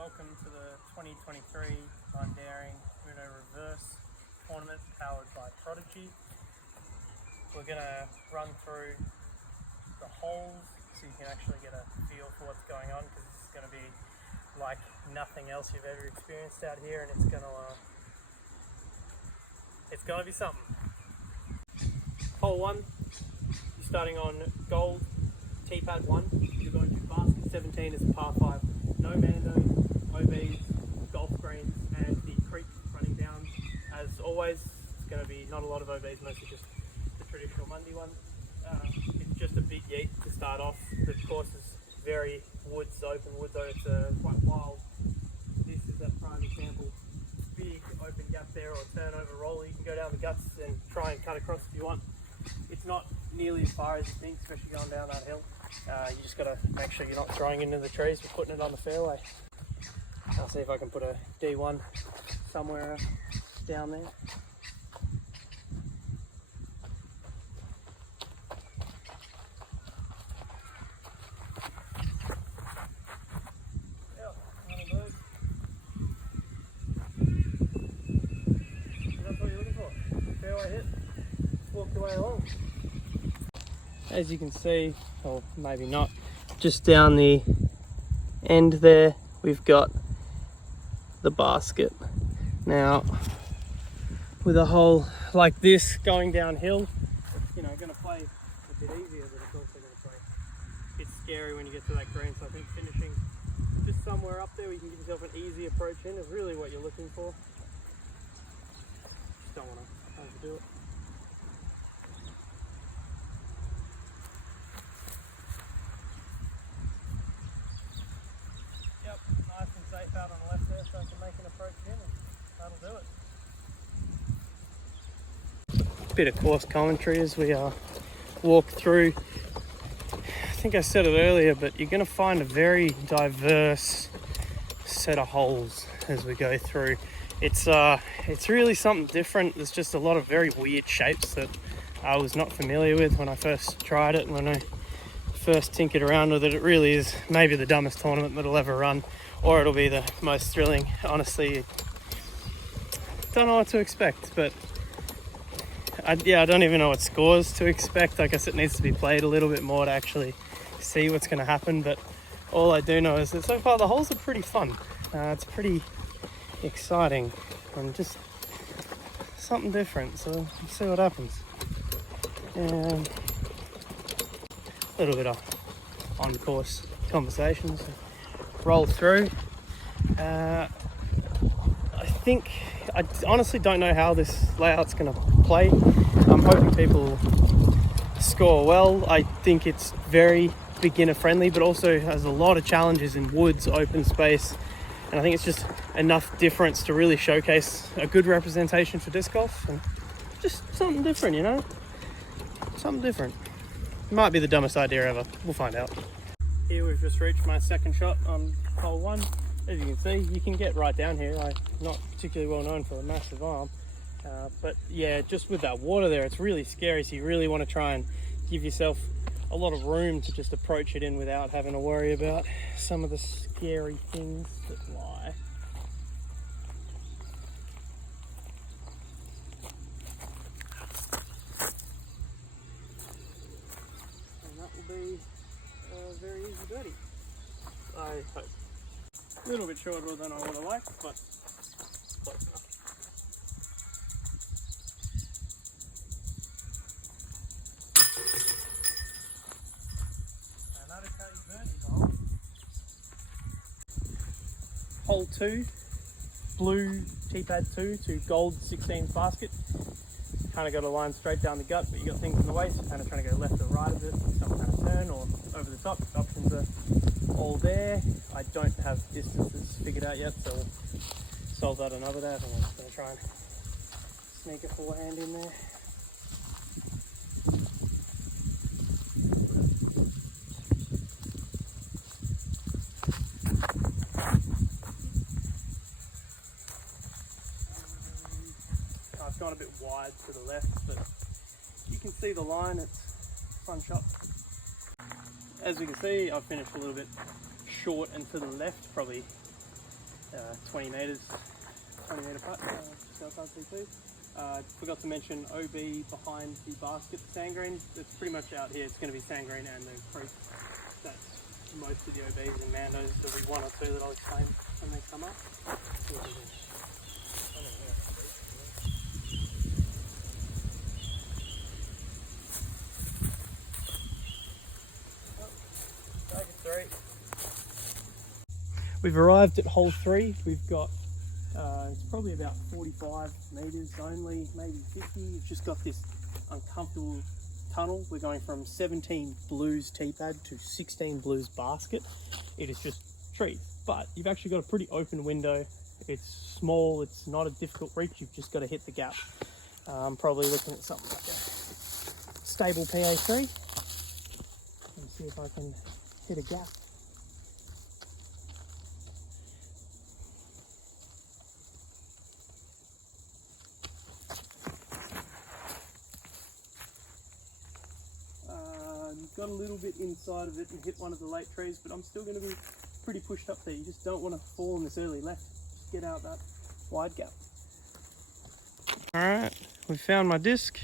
Welcome to the 2023 Mundaring Uno Reverse tournament powered by Prodigy. We're going to run through the holes so you can actually get a feel for what's going on, because it's going to be like nothing else you've ever experienced out here, and it's going to be something. Hole 1, you're starting on gold, tee pad 1, you're going to basket 17 as a par 5. No Mando, OBs, golf greens, and the creek running down. As always, it's going to be not a lot of OBs, mostly just the traditional Mundy one. It's just a big yeet to start off. The course is very open woods, though it's quite wild. This is a prime example. Big open gap there, or turn over roller. You can go down the guts and try and cut across if you want. It's not nearly as far as you think, especially going down that hill. You just got to make sure you're not throwing into the trees, but putting it on the fairway. I'll see if I can put a D1 somewhere down there. Yeah, one of those. That's what you're looking for. Fairway hit. Just walk your way along. As you can see, or maybe not, just down the end there, we've got the basket. Now, with a hole like this going downhill, it's going to play a bit easier, but it's also going to play a bit scary when you get to that green. So I think finishing just somewhere up there where you can give yourself an easy approach in is really what you're looking for. Just don't want to overdo it. Out on the left there, so I can make an approach in, and that'll do it. Bit of course commentary as we walk through. I think I said it earlier, but you're going to find a very diverse set of holes as we go through. It's really something different. There's just a lot of very weird shapes that I was not familiar with when I first tried it. When I first tinkered around with it, it really is maybe the dumbest tournament that I'll ever run. Or it'll be the most thrilling. Honestly, don't know what to expect, but I don't even know what scores to expect. I guess it needs to be played a little bit more to actually see what's going to happen, but all I do know is that so far the holes are pretty fun. It's pretty exciting and just something different, so we'll see what happens. And a little bit of on-course conversations. Roll through. I honestly don't know how this layout's going to play. I'm hoping people score well. I think it's very beginner friendly, but also has a lot of challenges in woods, open space, and I think it's just enough difference to really showcase a good representation for disc golf, and just something different, something different. Might be the dumbest idea ever. We'll find out. Here we've just reached my second shot on hole 1. As you can see, you can get right down here. I'm not particularly well known for a massive arm, but yeah, just with that water there, it's really scary. So you really want to try and give yourself a lot of room to just approach it in without having to worry about some of the scary things that lie. And that will be very easy birdie, I hope. A little bit shorter than I would have liked, but close enough. And that is how you birdie the hole. Hole 2, blue tee pad 2 to gold 16 basket. Kind of got a line straight down the gut, but you got things in the way, so kind of trying to go left or right of it, some kind of turn or over the top. The options are all there. I don't have distances figured out yet, so we'll solve that another day. I think I'm just going to try and sneak a forehand in there. It's gone a bit wide to the left, but you can see the line. It's a fun shot. As you can see, I've finished a little bit short and to the left, probably 20 metres, 20 metre putt, just outside T2. Forgot to mention OB behind the basket, the sand green. It's pretty much out here. It's going to be sand green and the creek. That's most of the OBs and Mandos. There'll be one or two that I'll explain when they come up. We've arrived at hole 3. We've got it's probably about 45 metres only, maybe 50. We've just got this uncomfortable tunnel. We're going from 17 blues tee pad to 16 blues basket. It is just trees, but you've actually got a pretty open window. It's small, it's not a difficult reach, you've just got to hit the gap. I'm probably looking at something like a stable PA3 and see if I can hit a gap. Got a little bit inside of it and hit one of the late trees, but I'm still going to be pretty pushed up there. You just don't want to fall in this early left. Just get out that wide gap. Alright, we found my disc.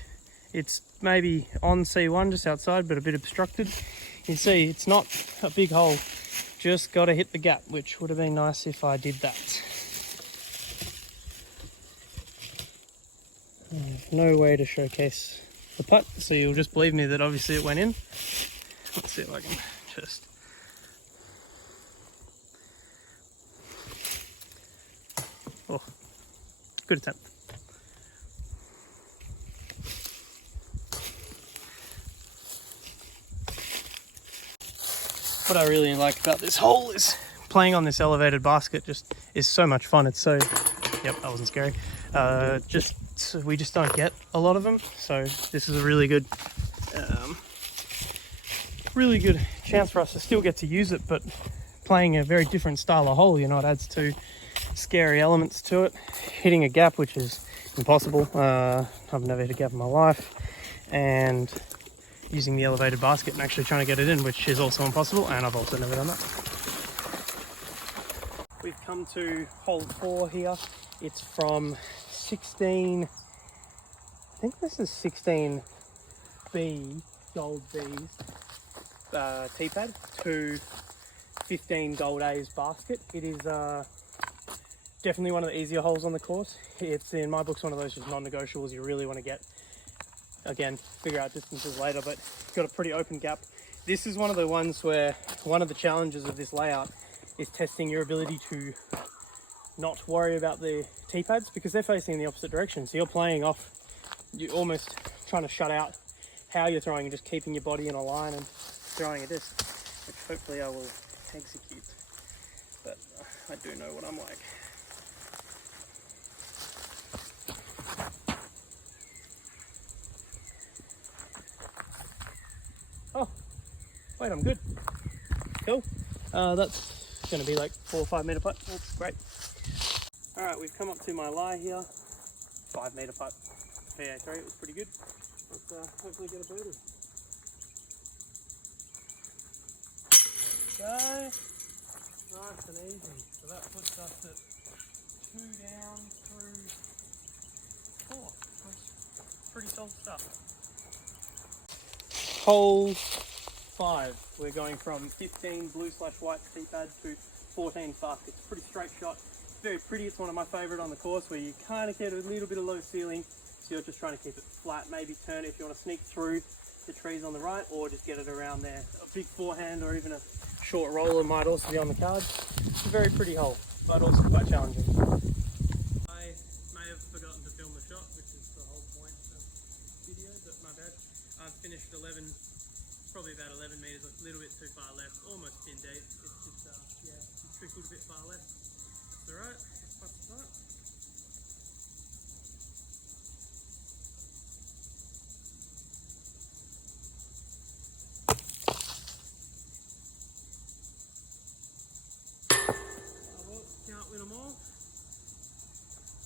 It's maybe on C1 just outside, but a bit obstructed. You can see it's not a big hole, just got to hit the gap, which would have been nice if I did that. No way to showcase the putt, so you'll just believe me that obviously it went in. Let's see if I can just... Oh, good attempt. What I really like about this hole is playing on this elevated basket just is so much fun. It's so... Yep, that wasn't scary. We just don't get a lot of them, so this is a really good chance for us to still get to use it, but playing a very different style of hole, you know, it adds two scary elements to it. Hitting a gap, which is impossible. I've never hit a gap in my life, and using the elevated basket and actually trying to get it in, which is also impossible, and I've also never done that. We've come to hole 4 here. It's from 16, I think this is 16B, gold B's, tee pad to 15 gold A's basket. It is definitely one of the easier holes on the course. It's, in my books, one of those just non-negotiables you really want to get. Again, figure out distances later, but it's got a pretty open gap. This is one of the ones where one of the challenges of this layout is testing your ability to not worry about the tee pads, because they're facing in the opposite direction. So you're playing off, you're almost trying to shut out how you're throwing and just keeping your body in a line and throwing a disc, which hopefully I will execute. But I do know what I'm like. Oh, wait, I'm good. Cool. That's going to be like 4 or 5 metre putt. That's great. Alright, we've come up to my lie here. 5 metre putt. PA3, it was pretty good. Let's hopefully get a birdie. Go. Nice and easy. So that puts us at 2 down through 4. That's pretty solid stuff. Hole 5. We're going from 15 blue/white tee pad to 14 fuck. It's a pretty straight shot. Very pretty. It's one of my favourite on the course, where you kind of get a little bit of low ceiling, so you're just trying to keep it flat. Maybe turn it if you want to sneak through the trees on the right, or just get it around there. A big forehand or even a short roller might also be on the cards. It's a very pretty hole, but also quite challenging. I may have forgotten to film the shot, which is the whole point of the video, but my bad. I've finished 11, probably about 11 metres, a little bit too far left, almost pin deep. It's just, yeah, it's trickled a bit far left. It's alright, putt to putt. Well, can't win them all.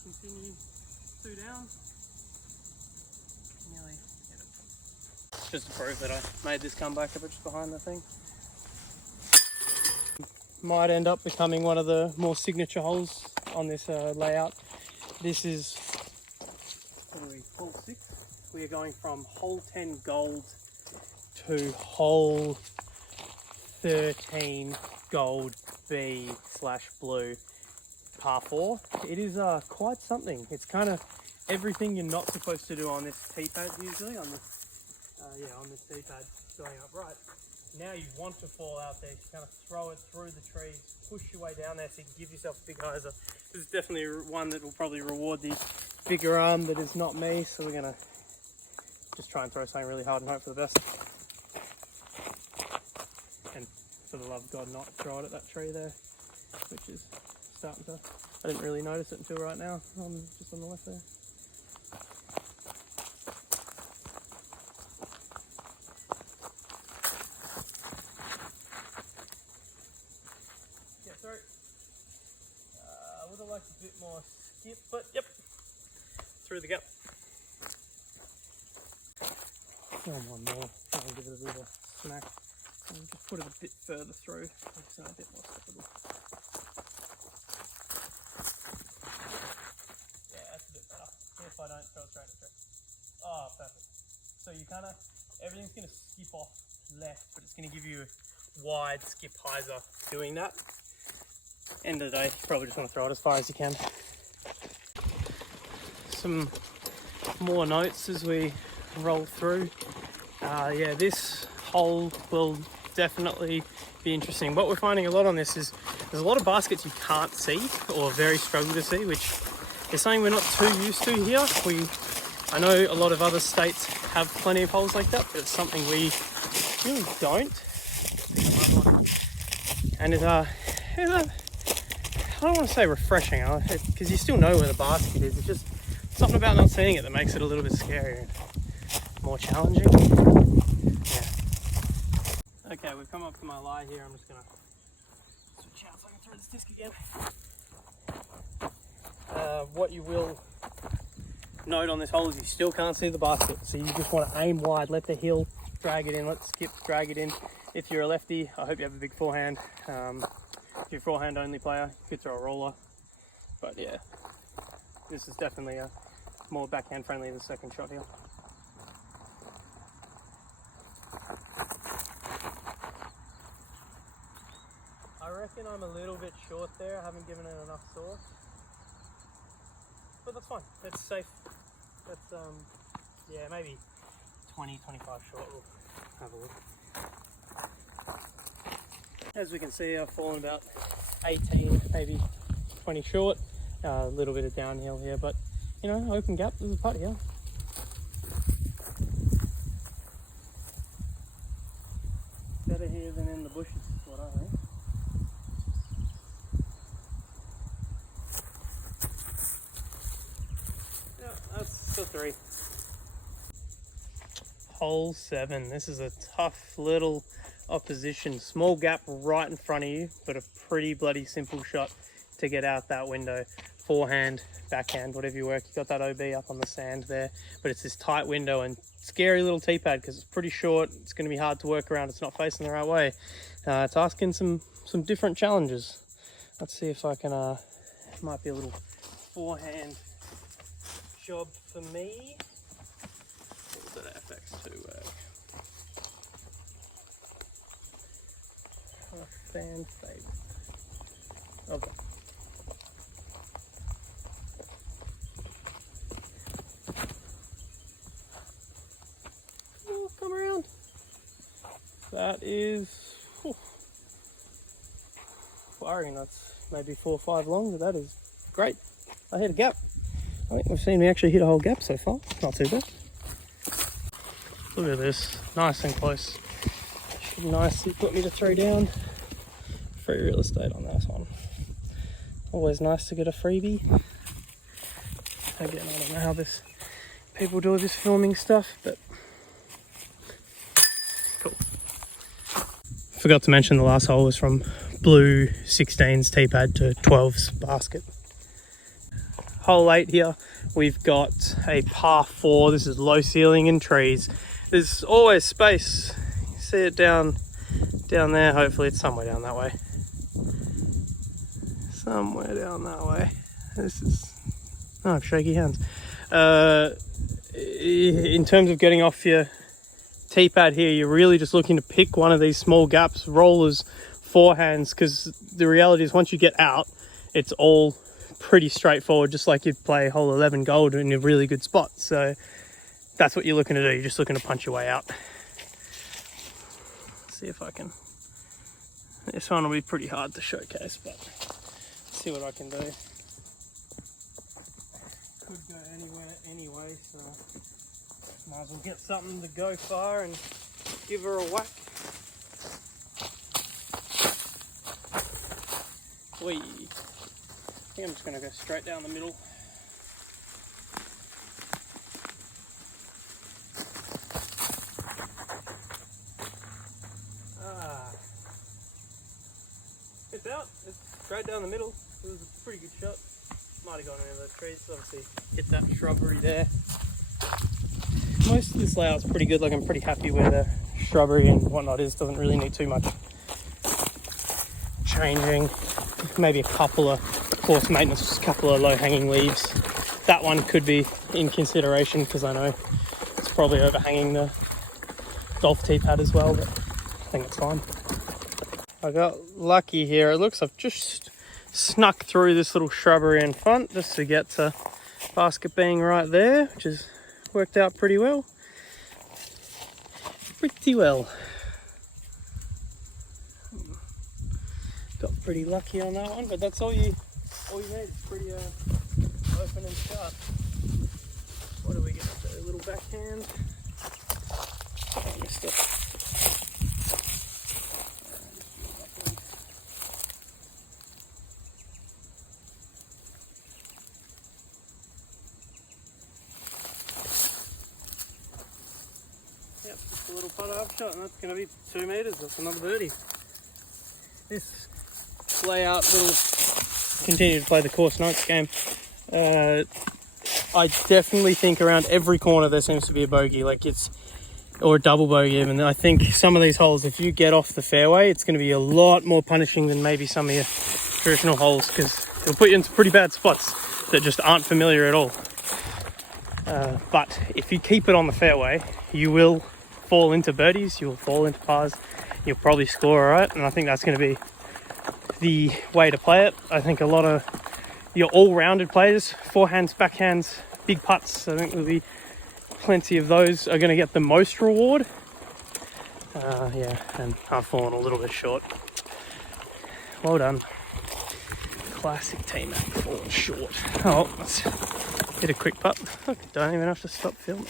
Continue 2 down. Nearly hit it. Just to prove that I made this comeback up just behind the thing. might end up becoming one of the more signature holes on this layout. This is hole 6. We are going from hole 10 gold to hole 13 gold B/blue par 4. It is quite something. It's kind of everything you're not supposed to do on this tee pad usually, on this on this tee pad going up right. Now you want to fall out there, you kind of throw it through the trees, push your way down there so you can give yourself a big hyzer. This is definitely one that will probably reward the bigger arm that is not me, so we're going to just try and throw something really hard and hope for the best. And for the love of God, not throw it at that tree there, which is starting to... I didn't really notice it until right now, just on the left there. I would have liked a bit more skip, but yep, through the gap. One more, try and give it a bit of a smack. And just put it a bit further through, so a bit more skippable. Yeah, that's a bit better. See if I don't throw it straight at the tree. Oh, perfect. So you kind of, everything's going to skip off left, but it's going to give you a wide skip hyzer doing that. End of the day, you probably just want to throw it as far as you can. Some more notes as we roll through. Yeah, this hole will definitely be interesting. What we're finding a lot on this is there's a lot of baskets you can't see or very struggle to see, which is something we're not too used to here. I know a lot of other states have plenty of holes like that, but it's something we really don't. And I don't want to say refreshing, because you still know where the basket is. It's just something about not seeing it that makes it a little bit scarier and more challenging. Yeah. Okay, we've come up to my lie here. I'm just going to switch out so I can throw this disc again. What you will note on this hole is you still can't see the basket. So you just want to aim wide, let the heel drag it in, let the skip drag it in. If you're a lefty, I hope you have a big forehand. If you're a forehand only player, you could throw a roller. But yeah, this is definitely a more backhand friendly than the second shot here. I reckon I'm a little bit short there. I haven't given it enough sauce. But that's fine. That's safe. That's, yeah, maybe 20, 25 short. We'll have a look. As we can see, I've fallen about 18, maybe 20 short. A little bit of downhill here, but you know, open gap, there's a putt here. Better here than in the bushes, is what I think. Yeah, that's still 3. Hole 7. This is a tough little opposition. Small gap right in front of you, but a pretty bloody simple shot to get out that window. Forehand, backhand, whatever you work. You got that OB up on the sand there, but it's this tight window and scary little tee pad because it's pretty short. It's going to be hard to work around. It's not facing the right way. It's asking some different challenges. Let's see if I can. Might be a little forehand job for me. What was that FX2 work? Fan fade. Okay. Oh, come around. That is. I reckon that's maybe 4 or 5 long, but that is great. I hit a gap. I think we've seen me actually hit a whole gap so far. Not too bad. Look at this. Nice and close. Should nicely put me to 3 down. Free real estate on that one. Always nice to get a freebie. Again, I don't know how people do this filming stuff, but cool. Forgot to mention the last hole was from blue 16's tee pad to 12's basket. Hole 8 here, we've got a par 4. This is low ceiling and trees. There's always space. You see it down there. Hopefully it's somewhere down that way. somewhere down that way. This is, oh, shaky hands. In terms of getting off your tee pad here, you're really just looking to pick one of these small gaps, rollers, forehands, because the reality is once you get out, it's all pretty straightforward, just like you'd play hole 11 gold in a really good spot. So that's what you're looking to do. You're just looking to punch your way out. Let's see if I can. This one will be pretty hard to showcase, but let's see what I can do. Could go anywhere anyway, so might as well get something to go far and give her a whack. Whee! I think I'm just going to go straight down the middle. It's out. It's straight down the middle. It was a pretty good shot. Might have gone into those trees, obviously hit that shrubbery there. Most of this layout's pretty good, like I'm pretty happy where the shrubbery and whatnot is. Doesn't really need too much changing. Maybe a couple of course maintenance, just a couple of low hanging leaves. That one could be in consideration because I know it's probably overhanging the golf tee pad as well, but I think it's fine. I got lucky here. It looks I've just snuck through this little shrubbery in front just to get to basket being right there, which has worked out pretty well. Got pretty lucky on that one, but that's all you need. It's pretty open and sharp. What do we get? A little backhand. Oh, I missed it. Yep, just a little putter up shot, and that's going to be 2 meters. That's another birdie. This layout will continue to play the course notes game. I definitely think around every corner there seems to be a bogey, or a double bogey even. I think some of these holes, if you get off the fairway, it's going to be a lot more punishing than maybe some of your traditional holes, because it'll put you into pretty bad spots that just aren't familiar at all. But if you keep it on the fairway, you will fall into birdies, you'll fall into pars, you'll probably score all right, and I think that's going to be the way to play it. I think a lot of your all-rounded players, forehands, backhands, big putts, I think there'll be plenty of those are going to get the most reward. Yeah, and I've fallen a little bit short. Well done. Classic team act, falling short. Oh, let's hit a quick putt. I don't even have to stop filming.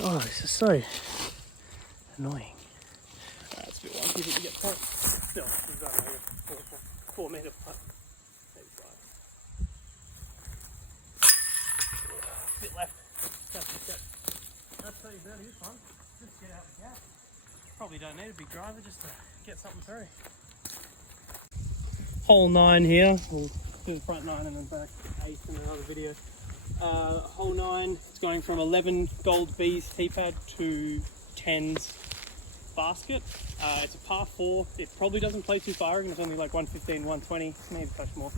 Oh, this is so annoying. That's a bit wonky, but you get putt. No, we've got a 4 metre putt. Maybe 5. Bit left. That's how you do this one. Just get out the gap. Probably don't need a big driver just to get something through. Hole 9 here. We'll do the front 9 and then back 8 in another video. Hole 9, it's going from 11 gold B's tee pad to 10's basket. It's a par 4. It probably doesn't play too far, and it's only like 115, 120, maybe a touch more.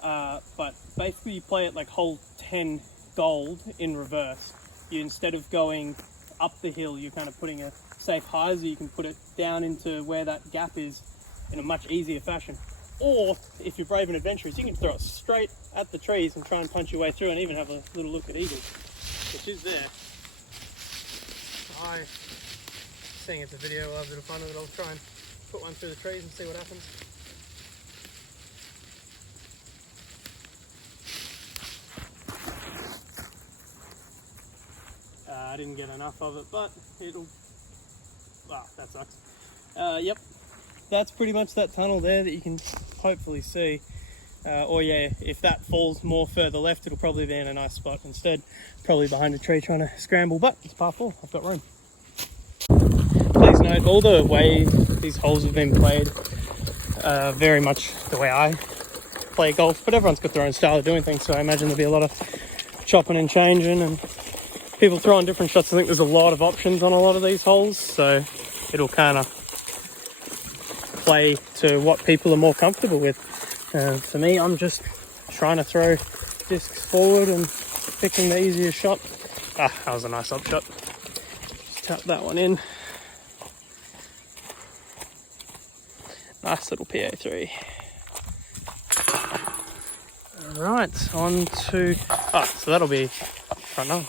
But basically you play it like hole 10 gold in reverse. Instead of going up the hill, you're kind of putting a safe high so you can put it down into where that gap is in a much easier fashion. Or if you're brave and adventurous, you can throw it straight at the trees and try and punch your way through and even have a little look at eagles, which is there. Seeing it's a video, I'll have a bit of fun with it. I'll try and put one through the trees and see what happens. I didn't get enough of it, but it'll... Ah, that sucks. Yep, that's pretty much that tunnel there that you can hopefully see. Or yeah, if that falls more further left, it'll probably be in a nice spot. Instead, probably behind a tree trying to scramble, but it's par 4, I've got room. Please note, all the way these holes have been played, very much the way I play golf, but everyone's got their own style of doing things, so I imagine there'll be a lot of chopping and changing and people throwing different shots. I think there's a lot of options on a lot of these holes, so it'll kind of play to what people are more comfortable with. For me, I'm just trying to throw discs forward and picking the easiest shot. Ah, that was a nice up shot. Just tap that one in. Nice little PA3. Alright, on to... so that'll be front 9.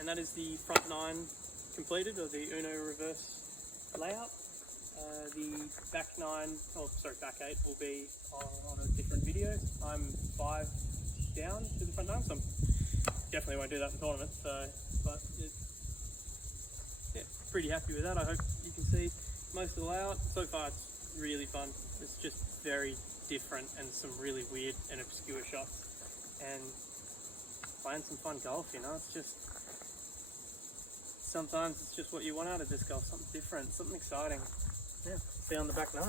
And that is the front 9 completed, or the Uno Reverse layout. The back 9, back 8 will be on a different video. I'm 5 down to the front 9, so I definitely won't do that in the tournament. But pretty happy with that. I hope you can see most of the layout. So far it's really fun. It's just very different and some really weird and obscure shots. And playing some fun golf, you know, it's just... Sometimes it's just what you want out of disc golf, something different, something exciting. Yeah, see you on the back 9.